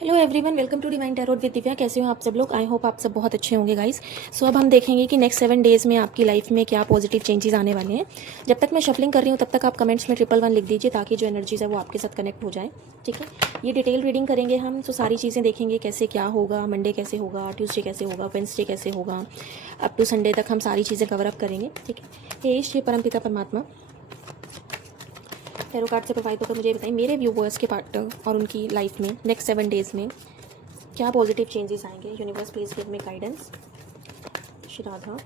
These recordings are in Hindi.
Hello everyone, welcome to divine tarot with Divya. कैसे हो आप सब लोग? आई होप आप सब बहुत अच्छे होंगे गाइस। सो अब हम देखेंगे कि नेक्स्ट 7 डेज़ में आपकी लाइफ में क्या पॉजिटिव चेंजेस आने वाले हैं। जब तक मैं शफलिंग कर रही हूँ तब तक आप कमेंट्स में 111 लिख दीजिए ताकि जो एनर्जीज है वो आपके साथ कनेक्ट हो जाए। ठीक है, ये डिटेल रीडिंग करेंगे हम, तो सारी चीज़ें देखेंगे कैसे क्या होगा, मंडे कैसे होगा, ट्यूसडे कैसे होगा, वेडनेसडे कैसे होगा, अप टू संडे तक हम सारी चीज़ें कवर अप करेंगे। ठीक है, हे ईश, हे परमपिता परमात्मा, टैरो कार्ड से प्रोवाइड होकर मुझे ये बताइए मेरे व्यूवर्स के पार्टनर और उनकी लाइफ में नेक्स्ट 7 डेज़ में क्या पॉजिटिव चेंजेस आएंगे। Universe please give me guidance. Shri Radha.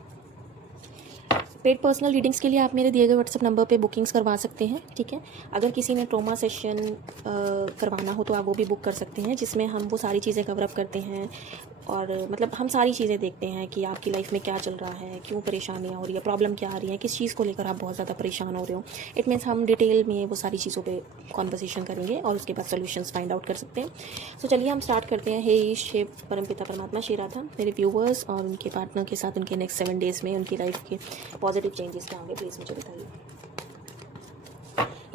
Paid personal readings के लिए आप मेरे दिए गए व्हाट्सएप नंबर पे बुकिंग्स करवा सकते हैं। ठीक है, अगर किसी ने ट्रोमा सेशन करवाना हो तो आप वो भी बुक कर सकते हैं, जिसमें हम वो सारी चीज़ें कवर अप करते हैं और मतलब हम सारी चीज़ें देखते हैं कि आपकी लाइफ में क्या चल रहा है, क्यों परेशानियाँ हो रही है, प्रॉब्लम क्या आ रही है, किस चीज़ को लेकर आप बहुत ज़्यादा परेशान हो रहे हो। इट मीन्स हम डिटेल में वो सारी चीज़ों पे कॉन्वर्सेशन करेंगे और उसके बाद सोल्यूशंस फाइंड आउट कर सकते हैं। सो चलिए हम स्टार्ट करते हैं। हे ईश, हे परमपिता परमात्मा, श्री राधा, मेरे व्यूवर्स और उनके पार्टनर के साथ उनके नेक्स्ट 7 डेज़ में उनकी लाइफ के पॉजिटिव चेंजेस क्या होंगे, प्लीज़ मुझे बताइए।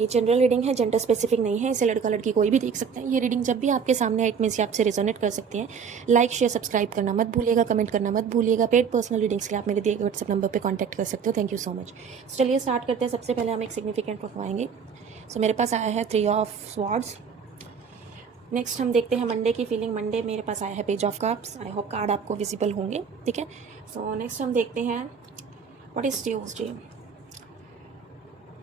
ये जनरल रीडिंग है, जेंडर स्पेसिफिक नहीं है, इसे लड़का लड़की कोई भी देख सकता है। ये रीडिंग जब भी आपके सामने आए, इट मीन्स आपसे रेजोनेट कर सकती हैं। लाइक शेयर सब्सक्राइब करना मत भूलिएगा, कमेंट करना मत भूलिएगा। पेड पर्सनल रीडिंग्स के लिए आप मेरे दिए गए व्हाट्सएप नंबर पे कांटेक्ट कर सकते हो। Thank you so much. चलिए स्टार्ट करते हैं। सबसे पहले हम एक सिग्निफिकेंट रखवाएंगे। सो मेरे पास आया है 3 ऑफ स्वॉर्ड्स। नेक्स्ट हम देखते हैं मंडे की फीलिंग। मंडे मेरे पास आया है page of cups. I hope card आपको विजिबल होंगे। ठीक है, सो नेक्स्ट हम देखते हैं what is Tuesday.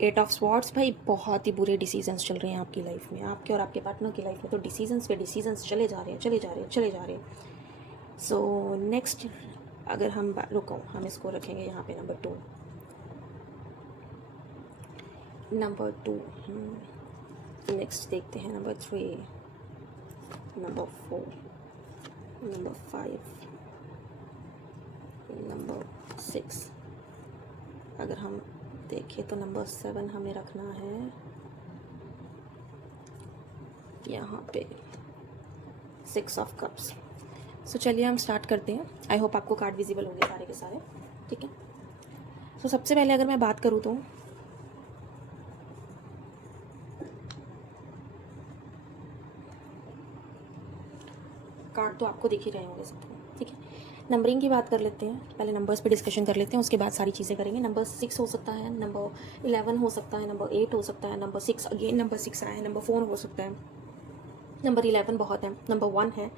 8 of swords. भाई बहुत ही बुरे डिसीजंस चल रहे हैं आपकी लाइफ में, आपके और आपके पार्टनर की लाइफ में। तो डिसीजंस पे डिसीजंस चले जा रहे हैं, चले जा रहे हैं, चले जा रहे हैं। सो नेक्स्ट अगर हम रुको, हम इसको रखेंगे यहाँ पे नंबर 2। नंबर 2 नेक्स्ट देखते हैं नंबर 3, नंबर 4, नंबर 5, नंबर 6। अगर हम देखें तो नंबर 7 हमें रखना है यहाँ पे 6 ऑफ कप्स। सो चलिए हम स्टार्ट करते हैं। आई होप आपको कार्ड विजिबल होंगे सारे के सारे। ठीक है, सो सबसे पहले अगर मैं बात करूँ तो कार्ड तो आपको दिख ही रहे होंगे सबको। ठीक है, नंबरिंग की बात कर लेते हैं। पहले नंबर्स पे डिस्कशन कर लेते हैं, उसके बाद सारी चीज़ें करेंगे। नंबर 6 हो सकता है, नंबर 11 हो सकता है, नंबर 8 हो सकता है, नंबर 6 अगेन नंबर 6 आया है, नंबर 4 हो सकता है, नंबर 11 बहुत है, नंबर 1 है,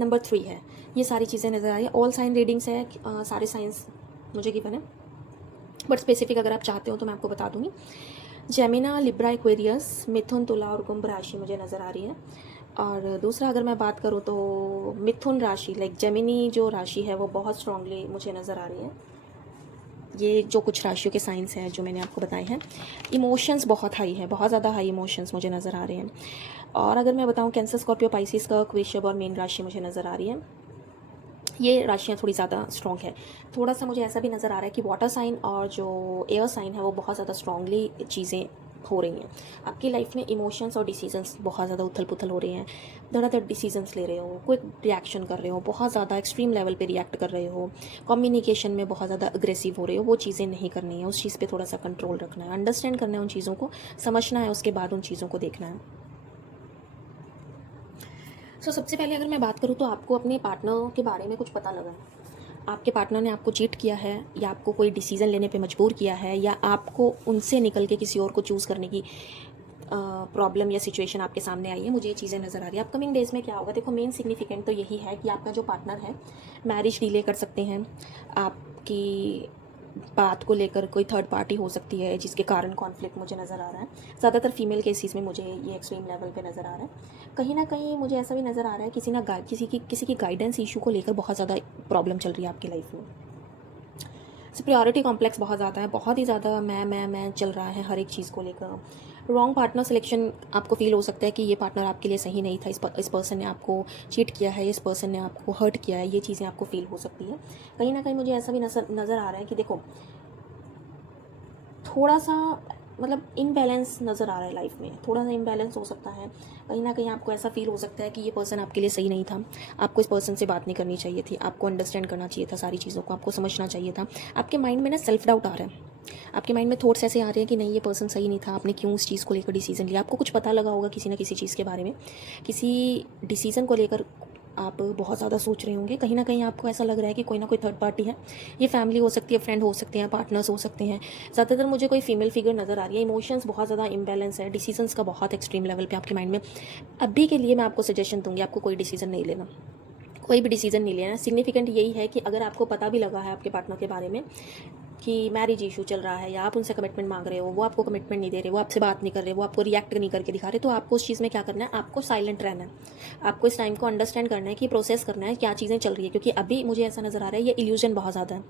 नंबर 3 है। ये सारी चीज़ें नज़र आ रही है। ऑल साइन रीडिंग्स है, सारे साइंस मुझे गिवन है, बट स्पेसिफिक अगर आप चाहते हो तो मैं आपको बता दूंगी। जेमिना, लिब्रा, एक्वेरियस, मिथुन, तुला और कुंभ राशि मुझे नज़र आ रही है। और दूसरा अगर मैं बात करूँ तो मिथुन राशि, लाइक जेमिनी जो राशि है वो बहुत स्ट्रांगली मुझे नज़र आ रही है। ये जो कुछ राशियों के साइंस हैं जो मैंने आपको बताए हैं, इमोशंस बहुत हाई है, बहुत ज़्यादा हाई इमोशंस मुझे नज़र आ रहे हैं। और अगर मैं बताऊँ कैंसर, स्कॉर्पियो, पाइसिस का वृषभ और मीन राशि मुझे नज़र आ रही है। ये राशियाँ थोड़ी ज़्यादा स्ट्रॉन्ग है। थोड़ा सा मुझे ऐसा भी नज़र आ रहा है कि वाटर साइन और जो एयर साइन है वो बहुत ज़्यादा स्ट्रांगली चीज़ें हो रही हैं आपकी लाइफ में। इमोशंस और डिसीजंस बहुत ज़्यादा उथल पुथल हो रहे हैं, धड़ाधड़ डिसीजंस ले रहे हो, क्विक रिएक्शन कर रहे हो, बहुत ज़्यादा एक्सट्रीम लेवल पे रिएक्ट कर रहे हो, कम्युनिकेशन में बहुत ज़्यादा अग्रेसिव हो रहे हो। वो चीज़ें नहीं करनी है, उस चीज़ पे थोड़ा सा कंट्रोल रखना है, अंडरस्टैंड करना है, उन चीज़ों को समझना है, उसके बाद उन चीज़ों को देखना है। सबसे पहले अगर मैं बात करूँ तो आपको अपने पार्टनर के बारे में कुछ पता लगा है। आपके पार्टनर ने आपको चीट किया है, या आपको कोई डिसीज़न लेने पे मजबूर किया है, या आपको उनसे निकल के किसी और को चूज़ करने की प्रॉब्लम या सिचुएशन आपके सामने आई है। मुझे ये चीज़ें नज़र आ रही है। अपकमिंग डेज़ में क्या होगा, देखो मेन सिग्निफिकेंट तो यही है कि आपका जो पार्टनर है मैरिज डिले कर सकते हैं। आपकी बात को लेकर कोई थर्ड पार्टी हो सकती है जिसके कारण कॉन्फ्लिक्ट मुझे नज़र आ रहा है। ज़्यादातर फीमेल केसेस में मुझे ये एक्सट्रीम लेवल पे नज़र आ रहा है। कहीं ना कहीं मुझे ऐसा भी नज़र आ रहा है किसी की गाइडेंस इशू को लेकर बहुत ज़्यादा प्रॉब्लम चल रही है आपकी लाइफ में। सुपरियॉरिटी कॉम्प्लेक्स बहुत ज़्यादा है, बहुत ही ज़्यादा मैं चल रहा है हर एक चीज़ को लेकर। रॉन्ग पार्टनर सिलेक्शन आपको फील हो सकता है कि ये पार्टनर आपके लिए सही नहीं था, इस पर्सन ने आपको चीट किया है, इस पर्सन ने आपको हर्ट किया है, ये चीज़ें आपको फील हो सकती है। कहीं ना कहीं मुझे ऐसा भी नज़र आ रहा है कि देखो थोड़ा सा मतलब इम्बैलेंस नज़र आ रहा है लाइफ में, थोड़ा सा इम्बैलेंस हो सकता है। कहीं ना कहीं आपको ऐसा फील हो सकता है कि ये पर्सन आपके लिए सही नहीं था, आपको इस पर्सन से बात नहीं करनी चाहिए थी, आपको अंडरस्टैंड करना चाहिए था सारी चीज़ों को, आपको समझना चाहिए था। आपके माइंड में ना सेल्फ डाउट आ रहा है, आपके माइंड में थॉट्स ऐसे आ रहे हैं कि नहीं ये पर्सन सही नहीं था, आपने क्यों उस चीज़ को लेकर डिसीजन लिया। आपको कुछ पता लगा होगा किसी ना किसी चीज़ के बारे में, किसी डिसीजन को लेकर आप बहुत ज़्यादा सोच रहे होंगे। कहीं ना कहीं आपको ऐसा लग रहा है कि कोई ना कोई थर्ड पार्टी है, ये फैमिली हो सकती है, फ्रेंड हो सकते हैं, पार्टनर्स हो सकते हैं। ज़्यादातर मुझे कोई फीमेल फिगर नज़र आ रही है। इमोशंस बहुत ज़्यादा इम्बैलेंस है, डिसीजंस का बहुत एक्सट्रीम लेवल पे आपके माइंड में। अभी के लिए मैं आपको सजेशन दूंगी, आपको कोई डिसीजन नहीं लेना, कोई भी डिसीजन नहीं लेना। सिग्निफिकेंट यही है कि अगर आपको पता भी लगा है आपके पार्टनर के बारे में कि मैरिज इशू चल रहा है, या आप उनसे कमिटमेंट मांग रहे हो, वो आपको कमिटमेंट नहीं दे रहे, वो आपसे बात नहीं कर रहे, वो आपको रिएक्ट नहीं करके दिखा रहे, तो आपको उस चीज़ में क्या करना है, आपको साइलेंट रहना है। आपको इस टाइम को अंडरस्टैंड करना है कि प्रोसेस करना है क्या चीज़ें चल रही है। क्योंकि अभी मुझे ऐसा नज़र आ रहा है ये इल्यूजन बहुत ज़्यादा है,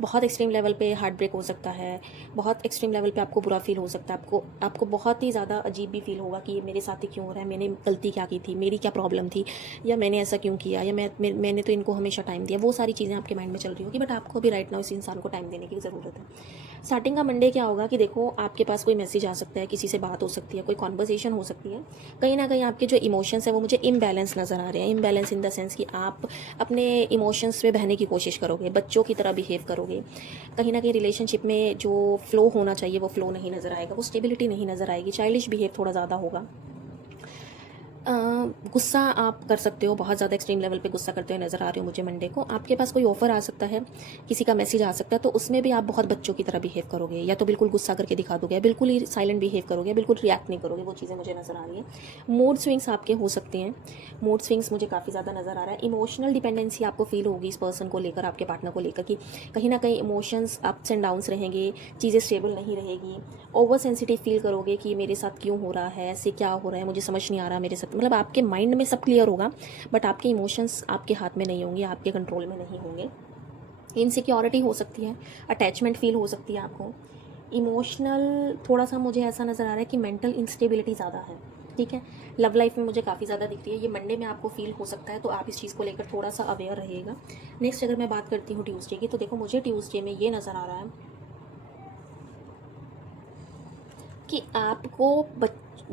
बहुत एक्सट्रीम लेवल पे हार्ट ब्रेक हो सकता है, बहुत एक्सट्रीम लेवल पे आपको बुरा फील हो सकता है, आपको बहुत ही ज़्यादा अजीब भी फील होगा कि ये मेरे साथ ही क्यों हो रहा है, मैंने गलती क्या की थी, मेरी क्या प्रॉब्लम थी, या मैंने ऐसा क्यों किया, या मैंने तो इनको हमेशा टाइम दिया। वो सारी चीज़ें आपके माइंड में चल रही होगी, बट आपको भी राइट नाउ इस इंसान को टाइम देने की ज़रूरत है। स्टार्टिंग का मंडे क्या होगा कि देखो आपके पास कोई मैसेज आ सकता है, किसी से बात हो सकती है, कोई कॉन्वर्सेशन हो सकती है। कहीं ना कहीं आपके जो इमोशंस हैं वो मुझे इम्बैलेंस नज़र आ रहे हैं। इम्बैलेंस इन द सेंस कि आप अपने इमोशंस पे बहने की कोशिश करोगे, बच्चों की तरह बिहेव करोगे। कहीं ना कहीं रिलेशनशिप में जो फ्लो होना चाहिए वो फ्लो नहीं नज़र आएगा, वो स्टेबिलिटी नहीं नज़र आएगी, चाइल्डिश बिहेव थोड़ा ज़्यादा होगा। गुस्सा आप कर सकते हो, बहुत ज़्यादा एक्सट्रीम लेवल पे गुस्सा करते हुए नज़र आ रहे हो मुझे मंडे को। आपके पास कोई ऑफर आ सकता है, किसी का मैसेज आ सकता है, तो उसमें भी आप बहुत बच्चों की तरह बिहेव करोगे, या तो बिल्कुल गुस्सा करके दिखा दोगे, बिल्कुल ही साइलेंट बिहेव करोगे, बिल्कुल रिएक्ट नहीं करोगे। वो चीज़ें मुझे नज़र आ रही हैं। मूड स्विंग्स आपके हो सकते हैं, मूड स्विंग्स मुझे काफ़ी ज़्यादा नज़र आ रहा है। इमोशनल डिपेंडेंसी आपको फील होगी इस पर्सन को लेकर, आपके पार्टनर को लेकर, कि कहीं ना कहीं इमोशंस अप्स एंड डाउन्स रहेंगे, चीज़ें स्टेबल नहीं रहेगी। ओवर सेंसिटिव फील करोगे कि मेरे साथ क्यों हो रहा है, ऐसे क्या हो रहा है, मुझे समझ नहीं आ रहा मेरे साथ। मतलब आपके माइंड में सब क्लियर होगा, बट आपके इमोशंस आपके हाथ में नहीं होंगे, आपके कंट्रोल में नहीं होंगे। इनसिक्योरिटी हो सकती है, अटैचमेंट फील हो सकती है आपको। इमोशनल थोड़ा सा मुझे ऐसा नज़र आ रहा है कि मेंटल इंस्टेबिलिटी ज़्यादा है, ठीक है। लव लाइफ में मुझे काफ़ी ज़्यादा दिख रही है, ये मंडे में आपको फील हो सकता है, तो आप इस चीज़ को लेकर थोड़ा सा अवेयर रहिएगा। नेक्स्ट अगर मैं बात करती हूँ ट्यूसडे की, तो देखो मुझे ट्यूसडे में ये नज़र आ रहा है कि आपको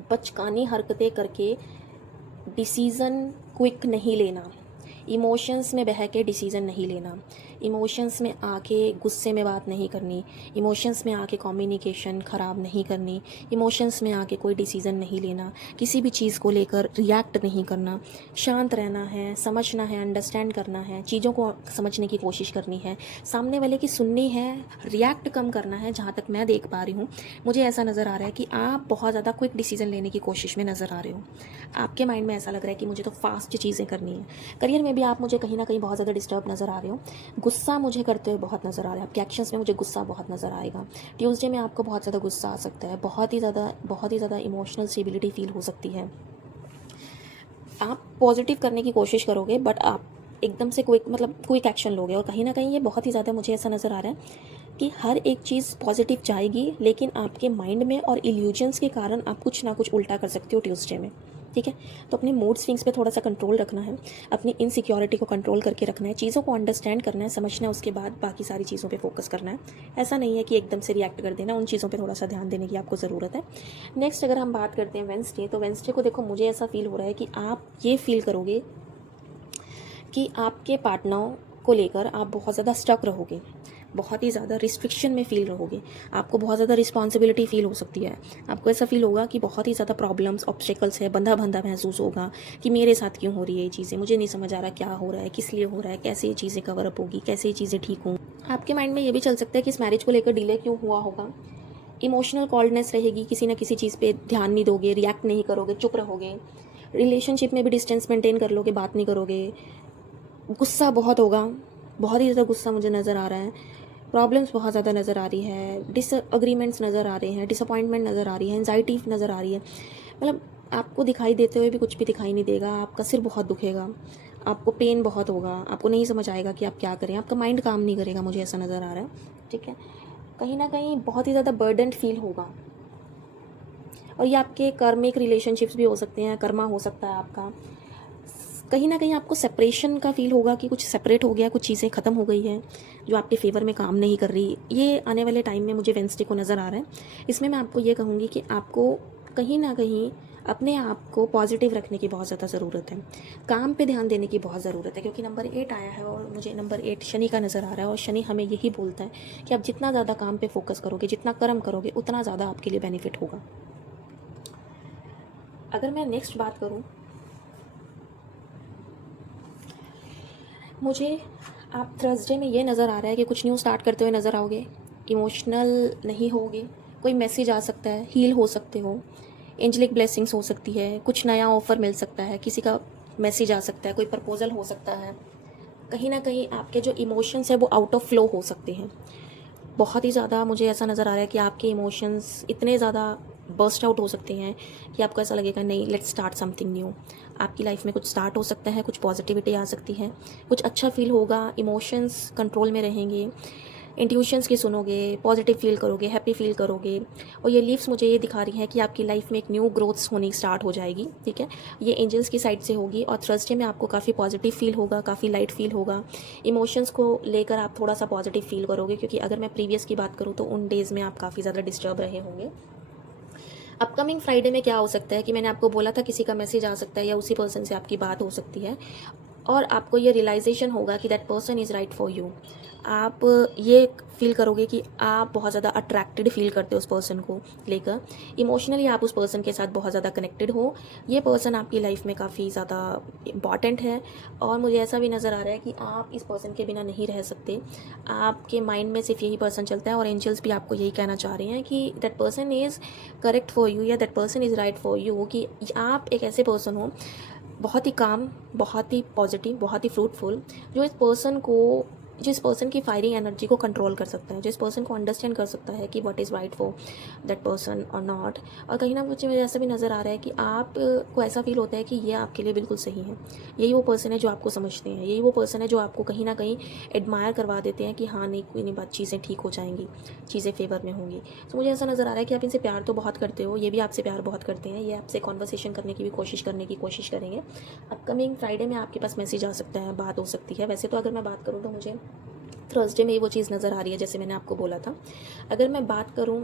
बचकानी हरकतें करके डिसीज़न क्विक नहीं लेना, इमोशंस में बह के डिसीज़न नहीं लेना, इमोशंस में आके गुस्से में बात नहीं करनी, इमोशंस में आके कम्युनिकेशन ख़राब नहीं करनी, इमोशंस में आके कोई डिसीज़न नहीं लेना, किसी भी चीज़ को लेकर रिएक्ट नहीं करना, शांत रहना है, समझना है, अंडरस्टैंड करना है, चीज़ों को समझने की कोशिश करनी है, सामने वाले की सुननी है, रिएक्ट कम करना है। जहाँ तक मैं देख पा रही हूँ मुझे ऐसा नज़र आ रहा है कि आप बहुत ज़्यादा क्विक डिसीज़न लेने की कोशिश में नज़र आ रहे हो। आपके माइंड में ऐसा लग रहा है कि मुझे तो फास्ट चीज़ें करनी है। करियर में भी आप मुझे कहीं ना कहीं बहुत ज़्यादा डिस्टर्ब नज़र आ रहे हो, गुस्सा मुझे करते हुए बहुत नज़र आ रहा है, आपके एक्शंस में मुझे गुस्सा बहुत नज़र आएगा। ट्यूसडे में आपको बहुत ज़्यादा गुस्सा आ सकता है, बहुत ही ज़्यादा इमोशनल स्टेबिलिटी फील हो सकती है। आप पॉजिटिव करने की कोशिश करोगे, बट आप एकदम से क्विक एक्शन लोगे, और कहीं ना कहीं ये बहुत ही ज़्यादा मुझे ऐसा नज़र आ रहा है कि हर एक चीज़ पॉजिटिव जाएगी, लेकिन आपके माइंड में और इल्यूजन्स के कारण आप कुछ ना कुछ उल्टा कर सकते हो ट्यूसडे में, ठीक है। तो अपने मूड स्विंग्स पे थोड़ा सा कंट्रोल रखना है, अपनी इनसिक्योरिटी को कंट्रोल करके रखना है, चीज़ों को अंडरस्टैंड करना है, समझना है, उसके बाद बाकी सारी चीज़ों पे फोकस करना है। ऐसा नहीं है कि एकदम से रिएक्ट कर देना, उन चीज़ों पे थोड़ा सा ध्यान देने की आपको ज़रूरत है। नेक्स्ट अगर हम बात करते हैं वेंसडे, तो वेंसडे को देखो मुझे ऐसा फील हो रहा है कि आप ये फील करोगे कि आपके पार्टनर को लेकर आप बहुत ज़्यादा स्टक रहोगे, बहुत ही ज़्यादा रिस्ट्रिक्शन में फील रहोगे, आपको बहुत ज़्यादा रिस्पॉन्सिबिलिटी फील हो सकती है। आपको ऐसा फील होगा कि बहुत ही ज़्यादा प्रॉब्लम्स, ऑब्स्टेकल्स है, बंधा बंधा महसूस होगा कि मेरे साथ क्यों हो रही है ये चीज़ें, मुझे नहीं समझ आ रहा क्या हो रहा है, किस लिए हो रहा है, कैसे ये चीज़ें कवर अप होगी, कैसे ये चीज़ें ठीक हों। आपके माइंड में ये भी चल सकता है कि इस मैरिज को लेकर डिले क्यों हुआ होगा। इमोशनल कॉल्डनेस रहेगी, किसी ना किसी चीज़ पे ध्यान नहीं दोगे, रिएक्ट नहीं करोगे, चुप रहोगे। रिलेशनशिप में भी डिस्टेंस मेंटेन कर लोगे, बात नहीं करोगे। गुस्सा बहुत होगा, बहुत ही ज़्यादा गुस्सा मुझे नज़र आ रहा है। प्रॉब्लम्स बहुत ज़्यादा नज़र आ रही है, डिसएग्रीमेंट्स नज़र आ रहे हैं, डिसअपॉइंटमेंट नज़र आ रही है, एंजाइटी नज़र आ रही है। मतलब आपको दिखाई देते हुए भी कुछ भी दिखाई नहीं देगा, आपका सिर बहुत दुखेगा, आपको पेन बहुत होगा, आपको नहीं समझ आएगा कि आप क्या करें, आपका माइंड काम नहीं करेगा, मुझे ऐसा नज़र आ रहा है, ठीक है। कहीं ना कहीं बहुत ही ज़्यादा बर्डन फील होगा, और ये आपके कर्मिक रिलेशनशिप्स भी हो सकते हैं, कर्मा हो सकता है आपका। कहीं ना कहीं आपको सेपरेशन का फील होगा कि कुछ सेपरेट हो गया, कुछ चीज़ें ख़त्म हो गई हैं जो आपके फेवर में काम नहीं कर रही। ये आने वाले टाइम में मुझे वेंसडे को नज़र आ रहा है। इसमें मैं आपको ये कहूँगी कि आपको कहीं ना कहीं अपने आप को पॉजिटिव रखने की बहुत ज़्यादा ज़रूरत है, काम पे ध्यान देने की बहुत ज़रूरत है, क्योंकि नंबर 8 आया है और मुझे नंबर 8 शनि का नज़र आ रहा है। और शनि हमें यही बोलता है कि आप जितना ज़्यादा काम पे फोकस करोगे, जितना कर्म करोगे, उतना ज़्यादा आपके लिए बेनिफिट होगा। अगर मैं नेक्स्ट बात करूँ, मुझे आप थर्सडे में ये नज़र आ रहा है कि कुछ न्यू स्टार्ट करते हुए नज़र आओगे, इमोशनल नहीं होगे, कोई मैसेज आ सकता है, हील हो सकते हो, एंजलिक ब्लेसिंग्स हो सकती है, कुछ नया ऑफ़र मिल सकता है, किसी का मैसेज आ सकता है, कोई प्रपोजल हो सकता है। कहीं ना कहीं आपके जो इमोशंस है वो आउट ऑफ फ्लो हो सकते हैं। बहुत ही ज़्यादा मुझे ऐसा नज़र आ रहा है कि आपके इमोशंस इतने ज़्यादा बर्स्ट आउट हो सकते हैं कि आपको ऐसा लगेगा नहीं, लेट्स स्टार्ट समथिंग न्यू। आपकी लाइफ में कुछ स्टार्ट हो सकता है, कुछ पॉजिटिविटी आ सकती है, कुछ अच्छा फील होगा, इमोशंस कंट्रोल में रहेंगे, इंट्यूशंस की सुनोगे, पॉजिटिव फील करोगे, हैप्पी फील करोगे। और ये लीव्स मुझे ये दिखा रही हैं कि आपकी लाइफ में एक न्यू ग्रोथ्स होनी स्टार्ट हो जाएगी, ठीक है। ये एंजल्स की साइड से होगी और थर्सडे में आपको काफ़ी पॉजिटिव फील होगा, काफ़ी लाइट फील होगा। इमोशंस को लेकर आप थोड़ा सा पॉजिटिव फील करोगे, क्योंकि अगर मैं प्रीवियस की बात करूँ तो उन डेज़ में आप काफ़ी ज़्यादा डिस्टर्ब रहे होंगे। अपकमिंग फ्राइडे में क्या हो सकता है कि मैंने आपको बोला था किसी का मैसेज आ सकता है या उसी पर्सन से आपकी बात हो सकती है और आपको ये रियलाइजेशन होगा कि that person is right for you. आप ये फील करोगे कि आप बहुत ज़्यादा अट्रैक्टेड फील करते हो उस पर्सन को लेकर, इमोशनली आप उस पर्सन के साथ बहुत ज़्यादा कनेक्टेड हो। ये पर्सन आपकी लाइफ में काफ़ी ज़्यादा इम्पॉर्टेंट है और मुझे ऐसा भी नज़र आ रहा है कि आप इस पर्सन के बिना नहीं रह सकते। आपके माइंड में सिर्फ यही पर्सन चलता है और एंजल्स भी आपको यही कहना चाह रहे हैं कि that person is correct for you या that person is right for you, कि आप एक ऐसे पर्सन हो बहुत ही काम, बहुत ही पॉजिटिव, बहुत ही फ्रूटफुल, जो इस पर्सन की फायरिंग एनर्जी को कंट्रोल कर सकता है, जो इस पर्सन को अंडरस्टैंड कर सकता है कि what is right for that person और नॉट। और कहीं ना मुझे ऐसा भी नज़र आ रहा है कि आप को ऐसा फील होता है कि ये आपके लिए बिल्कुल सही है, यही वो पर्सन है जो आपको समझते हैं, यही वो पर्सन है जो आपको कहीं ना कहीं एडमायर करवा देते हैं कि हाँ नहीं, कोई नहीं बात, चीज़ें ठीक हो जाएंगी, चीज़ें फेवर में होंगी। तो मुझे ऐसा नज़र आ रहा है कि आप इनसे प्यार तो बहुत करते हो, ये भी आपसे प्यार बहुत करते हैं, ये आपसे कॉन्वर्सेशन करने की भी कोशिश करेंगे। अपकमिंग फ्राइडे में आपके पास मैसेज आ सकता है, बात हो सकती है। वैसे तो अगर मैं बात करूँ तो मुझे थर्सडे में वो चीज़ नज़र आ रही है जैसे मैंने आपको बोला था। अगर मैं बात करूँ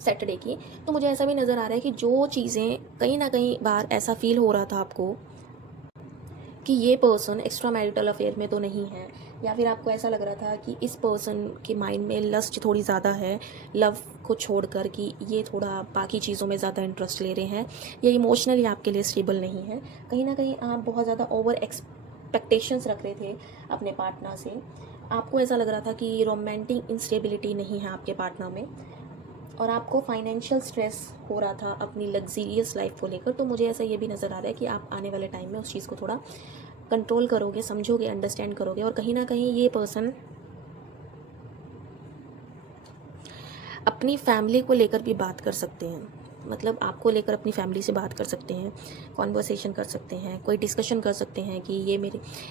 सैटरडे की, तो मुझे ऐसा भी नज़र आ रहा है कि जो चीज़ें कहीं ना कहीं बार ऐसा फील हो रहा था आपको कि ये पर्सन एक्स्ट्रा मैरिटल अफेयर में तो नहीं है, या फिर आपको ऐसा लग रहा था कि इस पर्सन के माइंड में लस्ट थोड़ी ज़्यादा है लव को छोड़कर, कि ये थोड़ा बाकी चीज़ों में ज़्यादा इंटरेस्ट ले रहे हैं, ये इमोशनली आपके लिए स्टेबल नहीं है। कहीं ना कहीं आप बहुत ज़्यादा ओवर एक्सपेक्टेशंस रख रहे थे अपने पार्टनर से। आपको ऐसा लग रहा था कि रोमांटिक इंस्टेबिलिटी नहीं है आपके पार्टनर में और आपको फाइनेंशियल स्ट्रेस हो रहा था अपनी लग्जीरियस लाइफ को लेकर। तो मुझे ऐसा ये भी नज़र आ रहा है कि आप आने वाले टाइम में उस चीज़ को थोड़ा कंट्रोल करोगे, समझोगे, अंडरस्टैंड करोगे। और कहीं ना कहीं ये पर्सन अपनी फैमिली को लेकर भी बात कर सकते हैं, मतलब आपको लेकर अपनी फैमिली से बात कर सकते हैं, कॉन्वर्सेशन कर सकते हैं, कोई डिस्कशन कर सकते हैं कि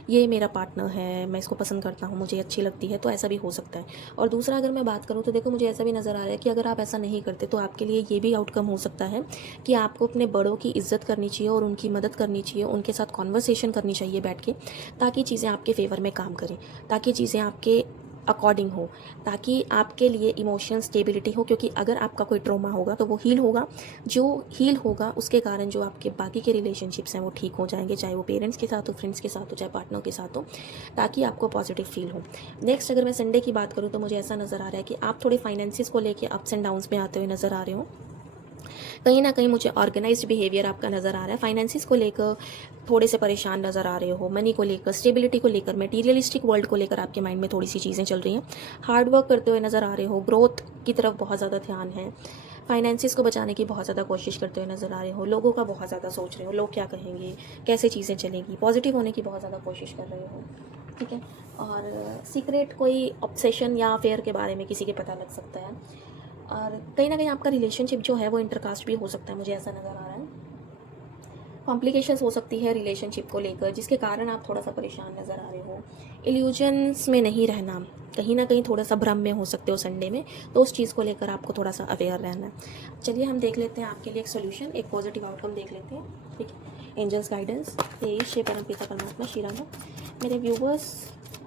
ये मेरा पार्टनर है, मैं इसको पसंद करता हूँ, मुझे अच्छी लगती है। तो ऐसा भी हो सकता है। और दूसरा अगर मैं बात करूँ तो देखो, मुझे ऐसा भी नज़र आ रहा है कि अगर आप ऐसा नहीं करते तो आपके लिए ये भी आउटकम हो सकता है कि आपको अपने बड़ों की इज्जत करनी चाहिए और उनकी मदद करनी चाहिए, उनके साथ कॉन्वर्सेशन करनी चाहिए बैठ के, ताकि चीज़ें आपके फेवर में काम करें, ताकि चीज़ें आपके अकॉर्डिंग हो, ताकि आपके लिए इमोशनल स्टेबिलिटी हो। क्योंकि अगर आपका कोई ट्रॉमा होगा तो वो हील होगा, जो हील होगा उसके कारण जो आपके बाकी के रिलेशनशिप्स हैं वो ठीक हो जाएंगे, चाहे वो पेरेंट्स के साथ हो, फ्रेंड्स के साथ हो, चाहे पार्टनर के साथ हो, ताकि आपको पॉजिटिव फील हो। नेक्स्ट अगर मैं संडे की बात करूँ तो मुझे ऐसा नज़र आ रहा है कि आप थोड़े फाइनेंसिस को लेकर अप्स एंड डाउन्स में आते हुए नज़र आ रहे हो। कहीं ना कहीं मुझे ऑर्गेनाइज्ड बिहेवियर आपका नज़र आ रहा है, फाइनेंसिस को लेकर थोड़े से परेशान नज़र आ रहे हो, मनी को लेकर, स्टेबिलिटी को लेकर, मटेरियलिस्टिक वर्ल्ड को लेकर आपके माइंड में थोड़ी सी चीज़ें चल रही हैं, हार्ड वर्क करते हुए नज़र आ रहे हो, ग्रोथ की तरफ बहुत ज़्यादा ध्यान है, फाइनेंसिस को बचाने की बहुत ज़्यादा कोशिश करते हुए नज़र आ रहे हो, लोगों का बहुत ज़्यादा सोच रहे हो, लोग क्या कहेंगे, कैसे चीज़ें चलेंगी, पॉजिटिव होने की बहुत ज़्यादा कोशिश कर रहे हो, ठीक है। और सीक्रेट कोई ऑब्सेशन या अफेयर के बारे में किसी के पता लग सकता है। और कहीं ना कहीं आपका रिलेशनशिप जो है वो इंटरकास्ट भी हो सकता है, मुझे ऐसा नज़र आ रहा है। कॉम्प्लिकेशंस हो सकती है रिलेशनशिप को लेकर, जिसके कारण आप थोड़ा सा परेशान नज़र आ रहे हो। इल्यूजन्स में नहीं रहना, कहीं ना कहीं थोड़ा सा भ्रम में हो सकते हो संडे में, तो उस चीज़ को लेकर आपको थोड़ा सा अवेयर रहना है। चलिए हम देख लेते हैं आपके लिए एक सोल्यूशन, एक पॉजिटिव आउटकम देख लेते हैं, ठीक है। एंजल्स गाइडेंस ये श्री परमपिता परमात्मा श्री राम मेरे व्यूवर्स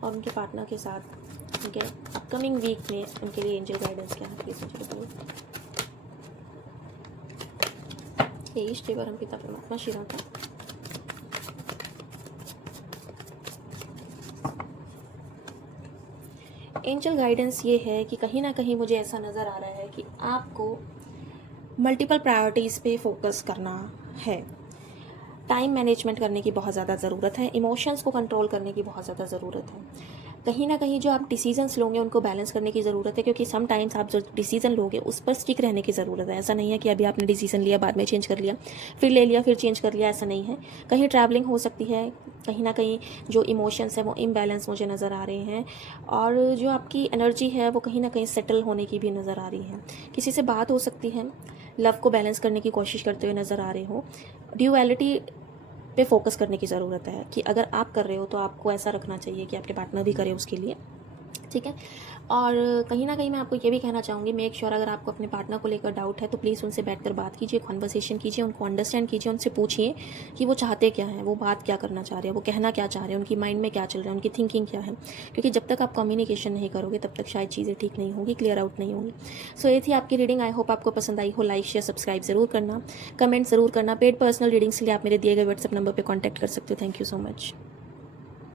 और उनके पार्टनर के साथ उनके अपकमिंग वीक में उनके लिए एंजल गाइडेंस क्या है प्लीज़ मुझे बताइए। ये श्री परमपिता परमात्मा श्री राम का एंजल गाइडेंस ये है कि कहीं ना कहीं मुझे ऐसा नज़र आ रहा है कि आपको मल्टीपल प्रायोरिटीज़ पे फोकस करना है, टाइम मैनेजमेंट करने की बहुत ज़्यादा ज़रूरत है, इमोशंस को कंट्रोल करने की बहुत ज़्यादा ज़रूरत है। कहीं ना कहीं जो आप डिसीजंस लोगे उनको बैलेंस करने की ज़रूरत है, क्योंकि सम टाइम्स आप जो डिसीजन लोगे उस पर स्टिक रहने की ज़रूरत है। ऐसा नहीं है कि अभी आपने डिसीजन लिया बाद में चेंज कर लिया, फिर ले लिया फिर चेंज कर लिया, ऐसा नहीं है। कहीं ट्रैवलिंग हो सकती है, कहीं ना कहीं जो इमोशंस है वो इम्बैलेंस मुझे नज़र आ रहे हैं, और जो आपकी एनर्जी है वो कहीं ना कहीं सेटल होने की भी नज़र आ रही है। किसी से बात हो सकती है, लव को बैलेंस करने की कोशिश करते हुए नज़र आ रहे हो। ड्यूअलिटी पे फोकस करने की ज़रूरत है कि अगर आप कर रहे हो तो आपको ऐसा रखना चाहिए कि आपके पार्टनर भी करे उसके लिए, ठीक है। और कहीं ना कहीं मैं आपको ये भी कहना चाहूँगी, मेक श्योर अगर आपको अपने पार्टनर को लेकर डाउट है तो प्लीज़ उनसे बैठकर बात कीजिए, कॉन्वर्सेशन कीजिए, उनको अंडरस्टैंड कीजिए, उनसे पूछिए कि वो चाहते क्या हैं, वो बात क्या करना चाह रहे हैं, वो कहना क्या चाह रहे हैं, उनकी माइंड में क्या चल रहा है, उनकी थिंकिंग क्या है। क्योंकि जब तक आप कम्युनिकेशन नहीं करोगे तब तक शायद चीज़ें ठीक नहीं होंगी, क्लियर आउट नहीं होंगी। सो ये थी आपकी रीडिंग। आई होप आपको पसंद आई हो। लाइक शेयर सब्सक्राइब ज़रूर करना, कमेंट ज़रूर करना। पेड पर्सनल रीडिंग्स के लिए आप मेरे दिए गए व्हाट्सएप नंबर पर कॉन्टैक्ट कर सकते हो। Thank you so much.